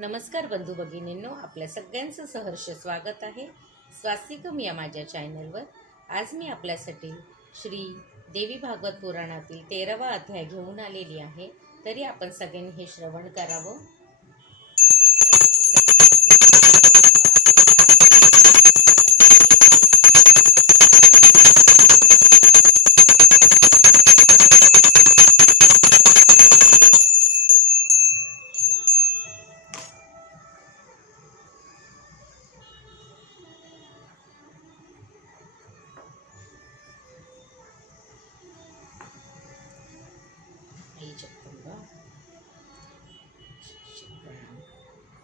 नमस्कार बंधू भगिनींनो आपल्या सगळ्यांचं सहर्ष स्वागत आहे. स्वास्तिकम या माझ्या चॅनलवर आज मी आपल्यासाठी श्री देवी भागवत पुराणातील तेरावा अध्याय घेऊन आलेली आहे. तरी आपण सगळ्यांनी हे श्रवण करावं.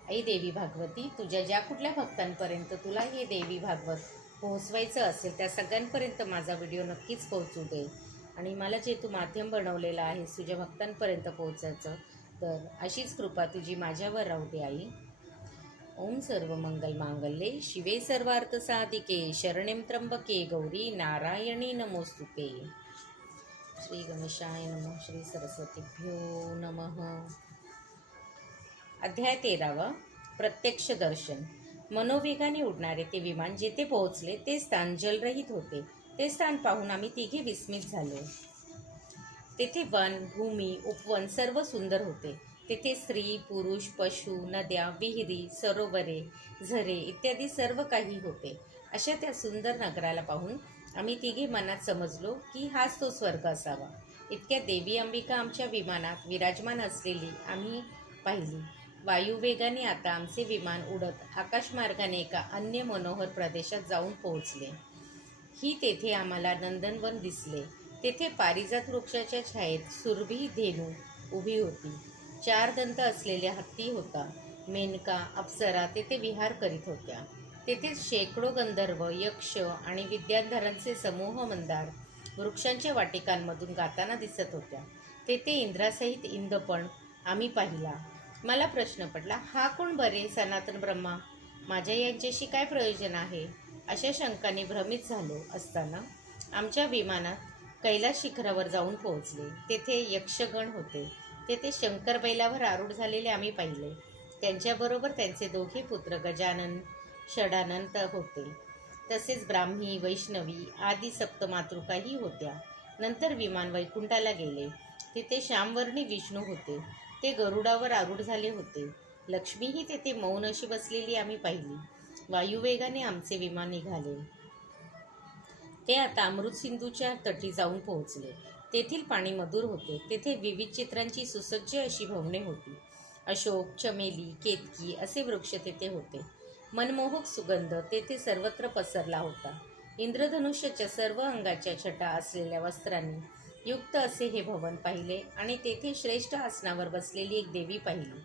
आई देवी भागवती तुझ्या ज्या कुठल्या भक्तांपर्यंत तुला हे देवी भागवत पोहोचवायचं असेल त्या सगळ्यांपर्यंत माझा व्हिडिओ नक्कीच पोहोचू दे. आणि मला जे तू माध्यम बनवलेलं आहे तुझ्या भक्तांपर्यंत पोहोचायचं तर अशीच कृपा तुझी माझ्यावर राहू दे आई. ओम सर्व मंगल मांगल्ये. शिवे सर्वार्थ साधिके. शरणेम त्र्यंबके. गौरी नारायणी नमोस्तुते. श्री गणेशाय नमः. श्री सरस्वतीभ्यो नमः. अध्याय तेरावा प्रत्यक्ष दर्शन. मनोवेगाने उडणारे ते विमान जिथे पोहोचले ते स्थान जलरहित होते. ते स्थान पाहून आम्ही तिघे विस्मित झालो. तेथे वन भूमी उपवन सर्व सुंदर होते. तेथे स्त्री पुरुष पशु नद्या विहिरी सरोवरे झरे इत्यादी सर्व काही होते. अशा त्या सुंदर नगराला पाहून आम्ही तिघे मनात समजलो की हाच तो स्वर्ग असावा. इतक्या देवी अंबिका आमच्या विमानात विराजमान असलेली आम्ही पाहिली. वायुवेगाने आता आमचे विमान उडत आकाशमार्गाने एका अन्य मनोहर प्रदेशात जाऊन पोहोचले. ही तेथे आम्हाला नंदनवन दिसले. तेथे पारिजात वृक्षाच्या छायेत सुरभी धेनू उभी होती. चार दंत असलेल्या हत्ती होता. मेनका अप्सरा तेथे विहार करीत होत्या. तेथे शेकडो गंधर्व यक्ष आणि विद्याधरांचे समूह मंदार वृक्षांच्या वाटिकांमधून गाताना दिसत होत्या. तेथे इंद्रासहित इंदपण आम्ही पाहिला. मला प्रश्न पडला हा कोण बरे सनातन ब्रह्मा? माझ्या यांच्याशी काय प्रयोजन आहे? अशा शंकाने भ्रमित झालो असताना आमच्या विमानात कैलास शिखरावर जाऊन पोहोचले. तेथे यक्षगण होते. तेथे शंकर बैलावर आरूढ झालेले आम्ही पाहिले. त्यांच्याबरोबर त्यांचे दोघे पुत्र गजानन षडानंत होते. तसेच ब्राह्मी वैष्णवी आदी सप्तमातृकाही होत्या. नंतर विमान वैकुंठाला गेले. तिथे श्यामवर्णी विष्णू होते. ते गरुडावर आरूढ झाले होते. लक्ष्मीही तेथे मौन अशी बसलेली आम्ही पाहिली. वायुवेगाने आमचे विमान निघाले. ते आता अमृत सिंधूच्या तटी जाऊन पोहोचले. तेथील पाणी मधुर होते. तेथे विविध चित्रांची सुसज्ज अशी भवने होती. अशोक चमेली केतकी असे वृक्ष तेथे होते. मनमोहक सुगंध तेथे सर्वत्र पसरला होता. इंद्रधनुष्याच्या सर्व अंगाच्या छटा असलेल्या वस्त्रांनी युक्त असे हे भवन पाहिले आणि तेथे श्रेष्ठ आसनावर बसलेली एक देवी पाहिली.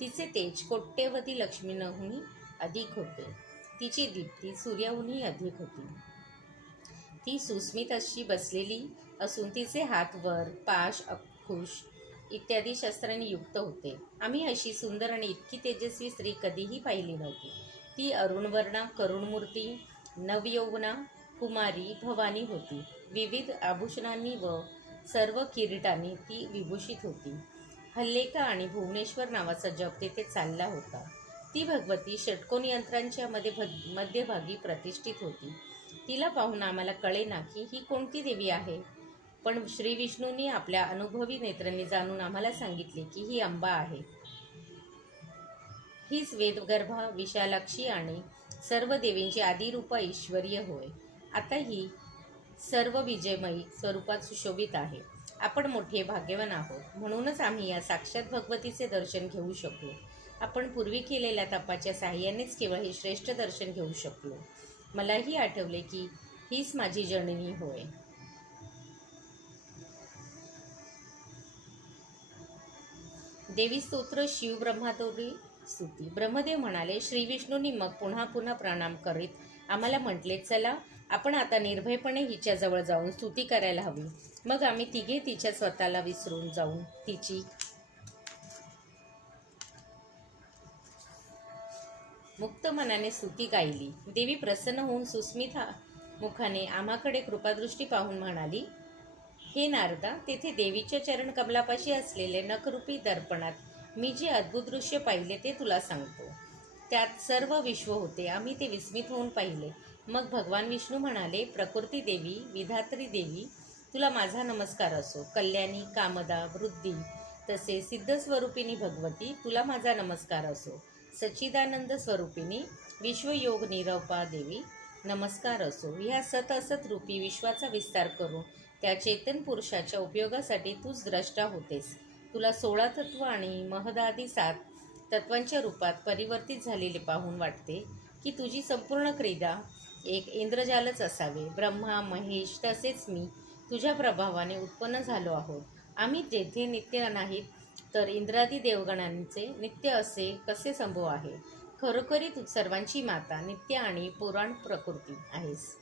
तिचे तेज कोट्यवधी लक्ष्मीनहूनही अधिक होते. तिची दीप्ती सूर्याहूनही अधिक होती. ती सुस्मित अशी बसलेली असून तिचे हात वर पाश अक्षुष इत्यादी शस्त्रांनी युक्त होते. आम्ही अशी सुंदर आणि इतकी तेजस्वी स्त्री कधीही पाहिली नव्हती. ती अरुणवर्णा करुणमूर्ती नवयौवना कुमारी भवानी होती. विविध आभूषणांनी व सर्व किरीटाने ती विभूषित होती. हल्लेका आणि भुवनेश्वर नावाचा जप तेथे चालला होता. ती भगवती षटकोन यंत्रांच्या मध्ये भग मध्यभागी प्रतिष्ठित होती. तिला पाहून आम्हाला कळेना की ही कोणती देवी आहे? पण श्री विष्णूंनी आपल्या अनुभवी नेत्रांनी जाणून आम्हाला सांगितले की ही अंबा आहे. हीच वेदगर्भा विशालाक्षी आणि सर्व देवींची आदिरूपा ईश्वरीय होय. आता ही सर्व विजयमयी स्वरूपात सुशोभित आहे. आपण मोठे भाग्यवान आहोत. म्हणूनच आम्ही या साक्षात भगवतीचे दर्शन घेऊ शकलो. आपण पूर्वी केलेल्या तपाच्या साहाय्यानेच केवळ हे श्रेष्ठ दर्शन घेऊ शकलो. मलाही आठवले की हीच माझी जननी होय. देवी स्तोत्र शिव ब्रह्मातोरी स्तुती. ब्रह्मदेव म्हणाले श्री विष्णूंनी मग पुन्हा पुन्हा प्रणाम करीत आम्हाला म्हटले चला आपण आता निर्भयपणे हिच्याजवळ जाऊन स्तुती करायला हवी. मग आम्ही तिघे तिच्या स्वतःला विसरून जाऊन तिची मुक्त मनाने स्तुती गायली. देवी प्रसन्न होऊन सुस्मित मुखाने आम्हाकडे कृपादृष्टी पाहून म्हणाली हे नारदा तेथे देवीच्या चरण कमलापाशी असलेले नखरूपी दर्पणात मी जे अद्भुत दृश्य पाहिले ते तुला सांगतो. त्यात सर्व विश्व होते. आम्ही ते विस्मित होऊन पाहिले. मग भगवान विष्णू म्हणाले प्रकृती देवी विधात्री देवी तुला माझा नमस्कार असो. कल्याणी कामदा वृद्धी तसे सिद्धस्वरूपिणी भगवती तुला माझा नमस्कार असो. सच्चिदानंद स्वरूपिणी विश्वयोग निरवपा देवी नमस्कार असो. ह्या सत असत रूपी विश्वाचा विस्तार करून त्या चेतन पुरुषाच्या उपयोगासाठी तूच द्रष्टा होतेस. तुला सोळा तत्व आणि महदादी सात तत्वांच्या रूपात परिवर्तित झालेले पाहून वाटते की तुझी संपूर्ण क्रीडा एक इंद्रजालच असावे. ब्रह्मा महेश तसेच मी तुझ्या प्रभावाने उत्पन्न झालो आहोत. आम्ही जेथे नित्य नाहीत तर इंद्रादी देवगणांचे नित्य असे कसे संभव आहे? खरोखरी तू सर्वांची माता नित्य आणि पुराण प्रकृती आहेस.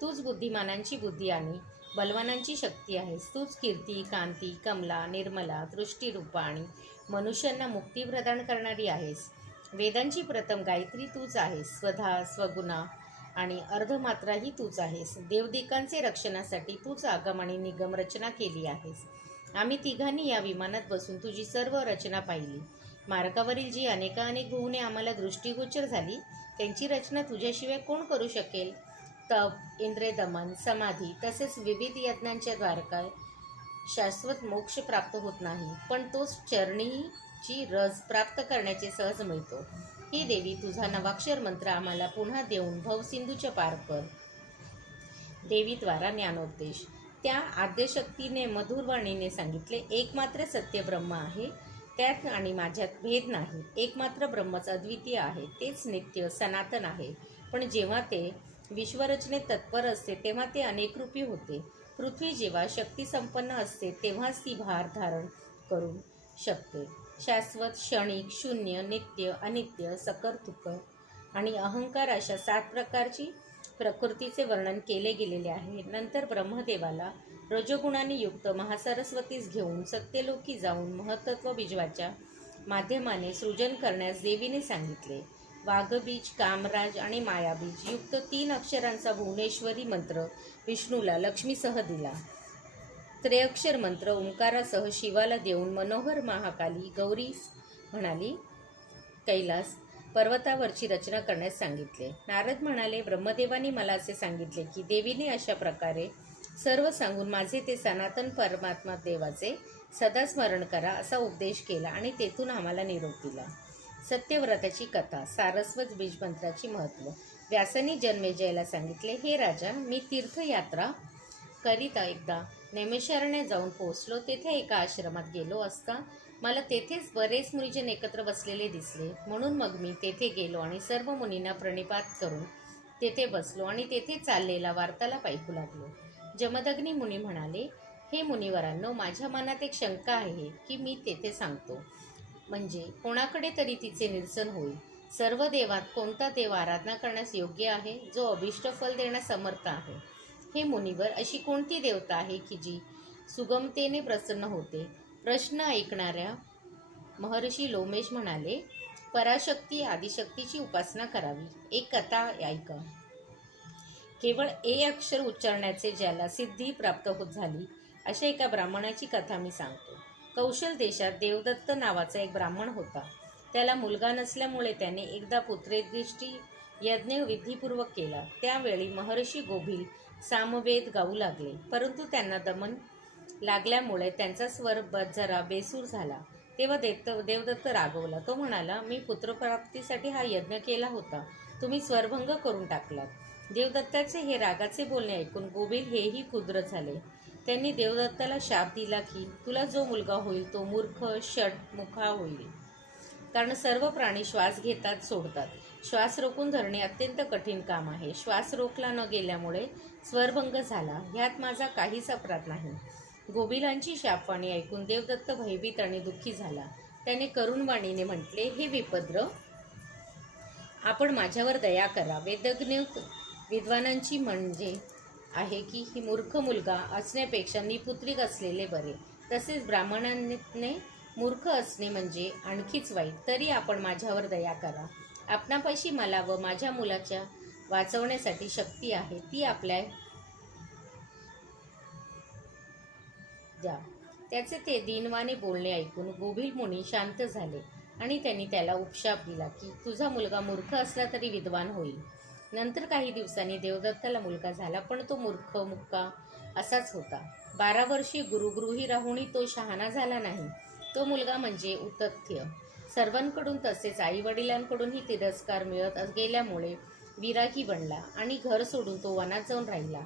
तूच बुद्धिमानांची बुद्धी आणि बलवानांची शक्ती आहेस. तूच कीर्ती कांती कमला निर्मला दृष्टीरूपा आणि मनुष्यांना मुक्ती प्रदान करणारी आहेस. वेदांची प्रथम गायत्री तूच आहेस. स्वधा स्वगुणा आणि अर्धमात्राही तूच आहेस. देवदिकांचे रक्षणासाठी तूच आगम आणि निगम रचना केली आहेस. आम्ही तिघांनी या विमानात बसून तुझी सर्व रचना पाहिली. मार्गावरील जी अनेकानेक भुवने आम्हाला दृष्टीगोचर झाली त्यांची रचना तुझ्याशिवाय कोण करू शकेल? तप इंद्रियदमन समाधी तसेच विविध यज्ञांच्या द्वारका शाश्वत मोक्ष प्राप्त होत नाही पण तोच चरणीची रस प्राप्त करण्याचे सहज मिळतो. ही देवी तुझा नवाक्षर मंत्र आम्हाला पुन्हा देऊन भवसिंधूच्या पार कर. देवीद्वारा ज्ञानोपदेश त्या आद्यशक्तीने मधुरवाणीने सांगितले एकमात्र सत्य ब्रह्म आहे. त्यात आणि माझ्यात भेद नाही. एकमात्र ब्रह्मच अद्वितीय आहे. तेच नित्य सनातन आहे. पण जेव्हा ते विश्वरचनेत तत्पर असते तेव्हा ते अनेकरूपी होते. पृथ्वी जेव्हा शक्तिसंपन्न असते तेव्हाच ती भार धारण करू शकते. शाश्वत क्षणिक शून्य नित्य अनित्य सकर तुकर आणि अहंकार अशा सात प्रकारची प्रकृतीचे वर्णन केले गेलेले आहे. नंतर ब्रह्मदेवाला रजोगुणाने युक्त महासरस्वतीस घेऊन सत्यलोकी जाऊन महत्त्व बीजवाच्या माध्यमाने सृजन करण्यास देवीने सांगितले. वाघबीज कामराज आणि मायाबीज युक्त तीन अक्षरांचा भुवनेश्वरी मंत्र विष्णूला लक्ष्मीसह दिला. त्रयक्षर मंत्र ओंकारासह शिवाला देऊन मनोहर महाकाली गौरी म्हणाली कैलास पर्वतावरची रचना करण्यास सांगितले नारद म्हणाले ब्रह्मदेवाने मला असे सांगितले की देवीने अशा प्रकारे सर्व सांगून माझे ते सनातन परमात्मा देवाचे सदा स्मरण करा असा उपदेश केला आणि तेथून आम्हाला निरोप दिला. सत्यव्रताची कथा सारस्वत बीजमंत्राची महत्त्व. व्यासानी जन्मेजयाला सांगितले हे राजा मी तीर्थयात्रा करीता एकदा नैमिषारण्य जाऊन पोहोचलो. तेथे एका आश्रमात गेलो असता मला तेथेच बरेच मुनीजन एकत्र बसलेले दिसले. म्हणून मग मी तेथे गेलो आणि सर्व मुनींना प्रणिपात करून तेथे बसलो आणि तेथे चाललेला वार्तालाप ऐकू लागलो. जमदग्नी मुनी म्हणाले हे मुनिवरांनो माझ्या मनात एक शंका आहे की मी तेथे सांगतो. म्हणजे कोणाकडे तरी तिचे निरसन होईल. सर्व देवात कोणता देव आराधना करण्यास योग्य आहे? जो अभिष्ट फल देण्यास समर्थ आहे. हे मुनिवर अशी कोणती देवता आहे की जी सुगमतेने प्रसन्न होते? प्रश्न ऐकणाऱ्या महर्षी लोमेश म्हणाले पराशक्ती आदिशक्तीची उपासना करावी. एक कथा ऐका. केवळ ए अक्षर उच्चारण्याचे ज्याला सिद्धी प्राप्त होत झाली अशा एका ब्राह्मणाची कथा मी सांगतो. कौशल देशात देवदत्त नावाचा एक ब्राह्मण होता. त्याला मुलगा नसल्यामुळे त्याने एकदा पुत्रेदृष्टी यज्ञ विधीपूर्वक केला. त्यावेळी महर्षी गोभिल सामवेद गाऊ लागले. परंतु त्यांना दमन लागल्यामुळे त्यांचा स्वर ब- जरा बेसूर झाला. तेव्हा देवत देवदत्त रागवला. तो म्हणाला मी पुत्रप्राप्तीसाठी हा यज्ञ केला होता. तुम्ही स्वरभंग करून टाकलात. देवदत्ताचे हे रागाचे बोलणे ऐकून गोविंद हेही कुद्र झाले. त्यांनी देवदत्ताला शाप दिला की तुला जो मुलगा होईल तो मूर्ख षट मुखा होईल. कारण सर्व प्राणी श्वास घेतात सोडतात. श्वास रोखून धरणे अत्यंत कठीण काम आहे. श्वास रोखला न गेल्यामुळे स्वरभंग झाला. ह्यात माझा काहीच अपराध नाही. गोबिलांची शापवाणी ऐकून देवदत्त भयभीत आणि दुःखी झाला. त्याने करुणवाणीने म्हटले हे विपद्र आपण माझ्यावर दया करा. वेदज्ञ विद्वानांची म्हणजे आहे की ही मूर्ख मुलगा असण्यापेक्षा निपुत्रिक असलेले बरे. तसेच ब्राह्मणांनी मूर्ख असणे म्हणजे आणखीच वाईट. तरी आपण माझ्यावर दया करा. आपणापाशी मला व माझ्या मुलाच्या वाचवण्यासाठी शक्ती आहे ती आपल्या द्या. त्याचे ते दिनवाने बोलणे ऐकून गोभिल मुनी शांत झाले आणि त्यांनी त्याला उपशाप दिला की तुझा मुलगा मूर्ख असला तरी विद्वान होईल. नंतर काही दिवसांनी देवदत्ताला मुलगा झाला पण तो मूर्ख मुक्का असाच होता. बारा वर्षी गुरुगृही राहूनही तो शहाणा झाला नाही. तो मुलगा म्हणजे उतथ्य. सर्वांकडून तसेच आई वडिलांकडूनही तिरस्कार मिळत गेल्यामुळे विरागी बनला आणि घर सोडून तो वनात जाऊन राहिला.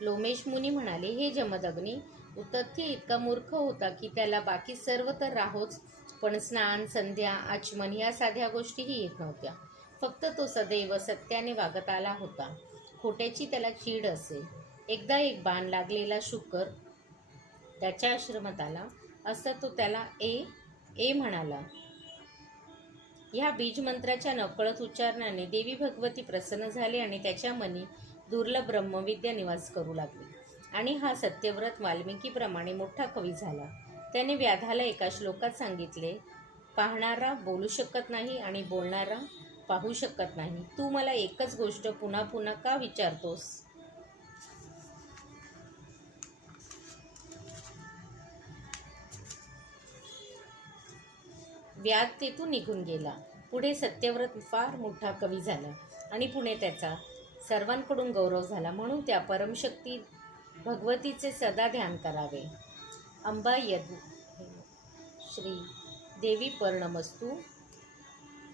लोमेश मुनी म्हणाले हे जमदग्नी उतथ्य इतका मूर्ख होता की त्याला बाकी सर्व तर राहोच पण स्नान संध्या आचमन या साध्या गोष्टीही येत नव्हत्या. फक्त तो सदैव सत्याने वागत आला होता. खोट्याची त्याला चीड असे. एकदा एक बाण लागलेला शुकर त्याच्या आश्रमात आला. असं तो त्याला ए ए म्हणाला. ह्या बीजमंत्राच्या नकळत उच्चारणाने देवी भगवती प्रसन्न झाली आणि त्याच्या मनी दुर्लभ ब्रह्मविद्या निवास करू लागली. आणि हा सत्यव्रत वाल्मिकीप्रमाणे मोठा कवी झाला. त्याने व्याधाला एका श्लोकात सांगितले पाहणारा बोलू शकत नाही आणि बोलणारा पाहू शकत नाही. तू मला एकच गोष्ट पुन्हा पुन्हा का विचारतोस? व्याध तेथून निघून गेला. पुढे सत्यव्रत फार मोठा कवी झाला आणि पुणे त्याचा सर्वांकडून गौरव झाला. म्हणून त्या परमशक्ती भगवतीचे सदा ध्यान करावे. अंबा यद श्री देवी पर्णमस्तू.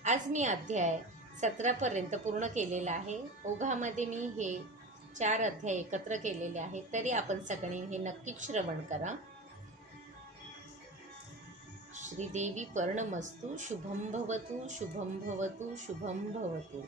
आज मी अध्याय सतरापर्यंत पूर्ण केलेला आहे. ओघामध्ये मी हे चार अध्याय एकत्र केलेले आहेत. तरी आपण सगळे हे नक्कीच श्रवण करा. श्रीदेवी पर्णमस्तु शुभं भवतु शुभं भवतु शुभं भवतु।